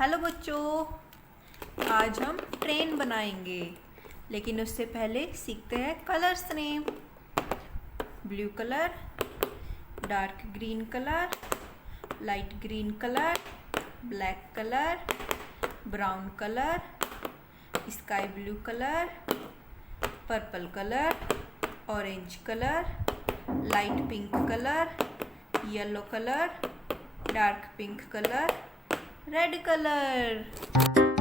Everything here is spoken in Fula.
हेलो बच्चों, आज हम ट्रेन बनाएंगे, लेकिन उससे पहले सीखते हैं colours name. Blue colour, dark green colour, light green colour, black colour, brown colour, sky blue colour, purple colour, orange colour, light pink colour, yellow colour, dark pink colour, red colour.